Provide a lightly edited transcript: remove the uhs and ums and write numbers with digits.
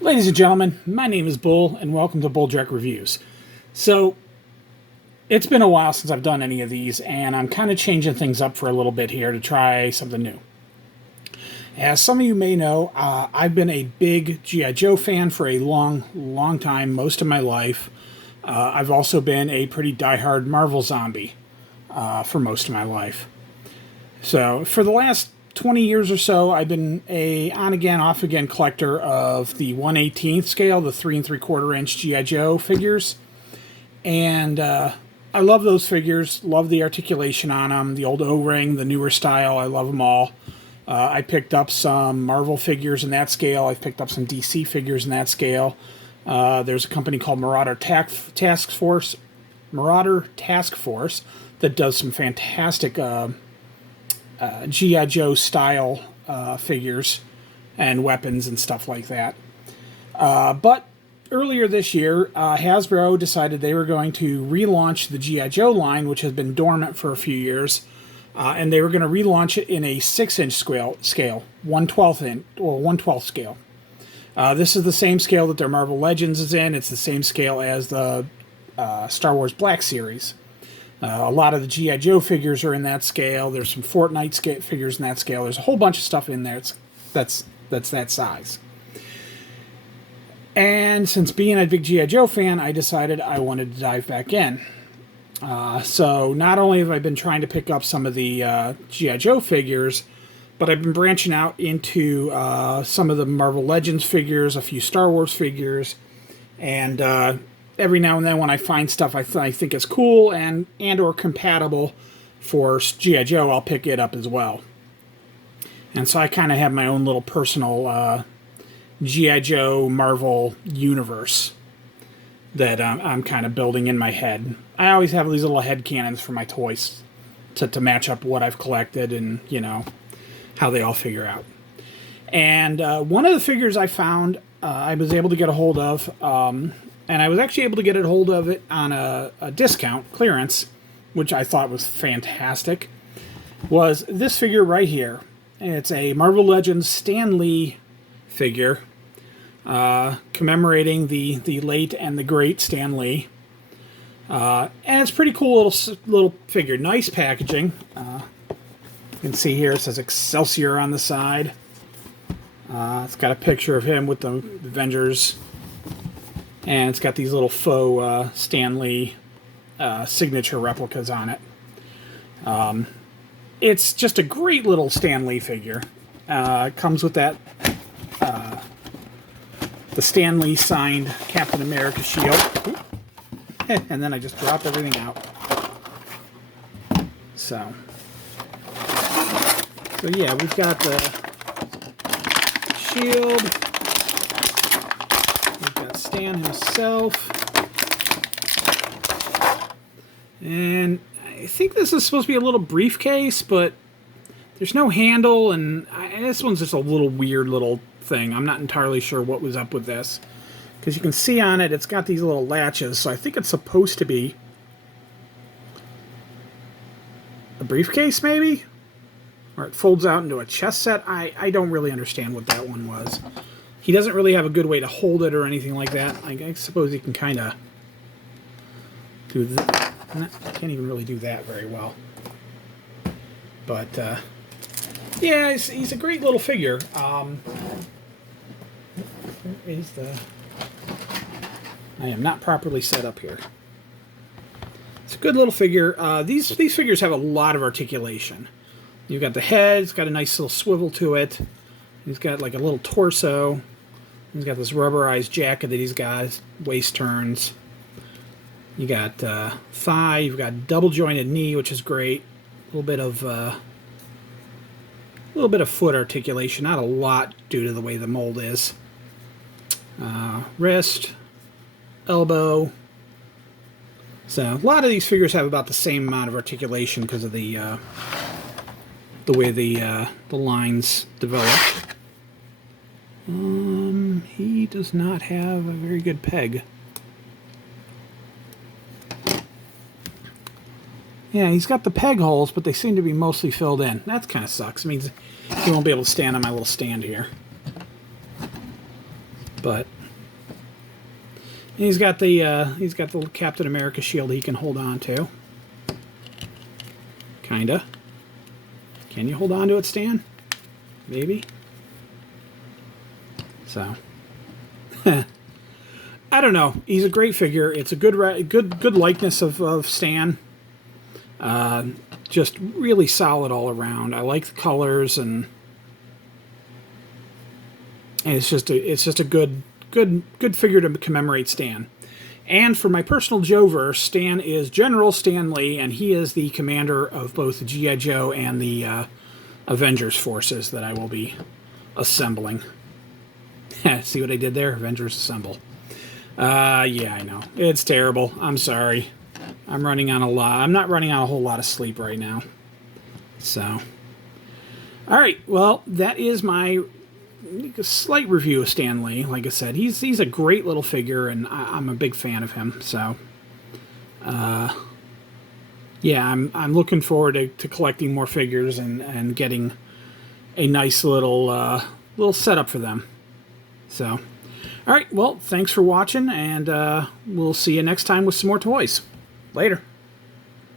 Ladies and gentlemen, my name is Bull, and welcome to Bulldrek Reviews. So, it's been a while since I've done any of these, and I'm kind of changing things up for a little bit here to try something new. As some of you may know, I've been a big G.I. Joe fan for a long time, most of my life. I've also been a pretty diehard Marvel zombie for most of my life. So, for the last 20 years or so, I've been a on-again, off-again collector of the 1/18th scale, the 3 3/4 inch G.I. Joe figures. And I love those figures, love the articulation on them, the old O-ring, the newer style, I love them all. I picked up some Marvel figures in that scale, I've picked up some DC figures in that scale. There's a company called Marauder Task Force that does some fantastic G.I. Joe style figures and weapons and stuff like that. But earlier this year, Hasbro decided they were going to relaunch the G.I. Joe line, which has been dormant for a few years, and they were going to relaunch it in a 6-inch scale, 1/12 scale. This is the same scale that their Marvel Legends is in. It's the same scale as the Star Wars Black Series. A lot of the G.I. Joe figures are in that scale. There's some Fortnite figures in that scale. There's a whole bunch of stuff in there that's that size. And since being a big G.I. Joe fan, I decided I wanted to dive back in. So not only have I been trying to pick up some of the G.I. Joe figures, but I've been branching out into some of the Marvel Legends figures, a few Star Wars figures, and every now and then when I find stuff I think is cool and or compatible for G.I. Joe, I'll pick it up as well. And so I kind of have my own little personal G.I. Joe Marvel universe that I'm kind of building in my head. I always have these little headcanons for my toys to match up what I've collected and, you know, how they all figure out. And one of the figures I found I was able to get a hold of, and I was actually able to get a hold of it on a discount, clearance, which I thought was fantastic, was this figure right here. It's a Marvel Legends Stan Lee figure, commemorating the late and the great Stan Lee. And it's pretty cool little figure. Nice packaging. You can see here it says Excelsior on the side. It's got a picture of him with the Avengers. And it's got these little faux Stan Lee signature replicas on it. It's just a great little Stan Lee figure. It comes with that the Stan Lee signed Captain America shield. And then I just dropped everything out. So yeah, we've got the shield. We've got Stan himself. And I think this is supposed to be a little briefcase, but there's no handle, and this one's just a little weird little thing. I'm not entirely sure what was up with this. Because you can see on it, it's got these little latches, so I think it's supposed to be a briefcase, maybe? Or it folds out into a chest set. I don't really understand what that one was. He doesn't really have a good way to hold it or anything like that. I suppose he can kind of do that. I can't even really do that very well. But, yeah, he's a great little figure. Where is the... I am not properly set up here. It's a good little figure. These figures have a lot of articulation. You've got the head. It's got a nice little swivel to it. He's got like a little torso. He's got this rubberized jacket that he's got. His waist turns. You got thigh. You've got double jointed knee, which is great. A little bit of foot articulation. Not a lot due to the way the mold is. Wrist, elbow. So a lot of these figures have about the same amount of articulation because of the way the lines develop. He does not have a very good peg. Yeah, he's got the peg holes, but they seem to be mostly filled in. That kind of sucks. It means he won't be able to stand on my little stand here. But he's got the little Captain America shield he can hold on to. Kinda. Can you hold on to it, Stan? Maybe. So, I don't know. He's a great figure. It's a good likeness of Stan. Just really solid all around. I like the colors, and it's just a good figure to commemorate Stan. And for my personal Joe-verse, Stan is General Stan Lee, and he is the commander of both the G.I. Joe and the Avengers forces that I will be assembling. See what I did there? Avengers Assemble. Yeah, I know. It's terrible. I'm sorry. I'm not running on a whole lot of sleep right now. So. Alright, well, that is my slight review of Stan Lee. Like I said, he's a great little figure, and I'm a big fan of him. So, yeah, I'm looking forward to collecting more figures and getting a nice little setup for them. So, all right, well, thanks for watching, and we'll see you next time with some more toys. Later.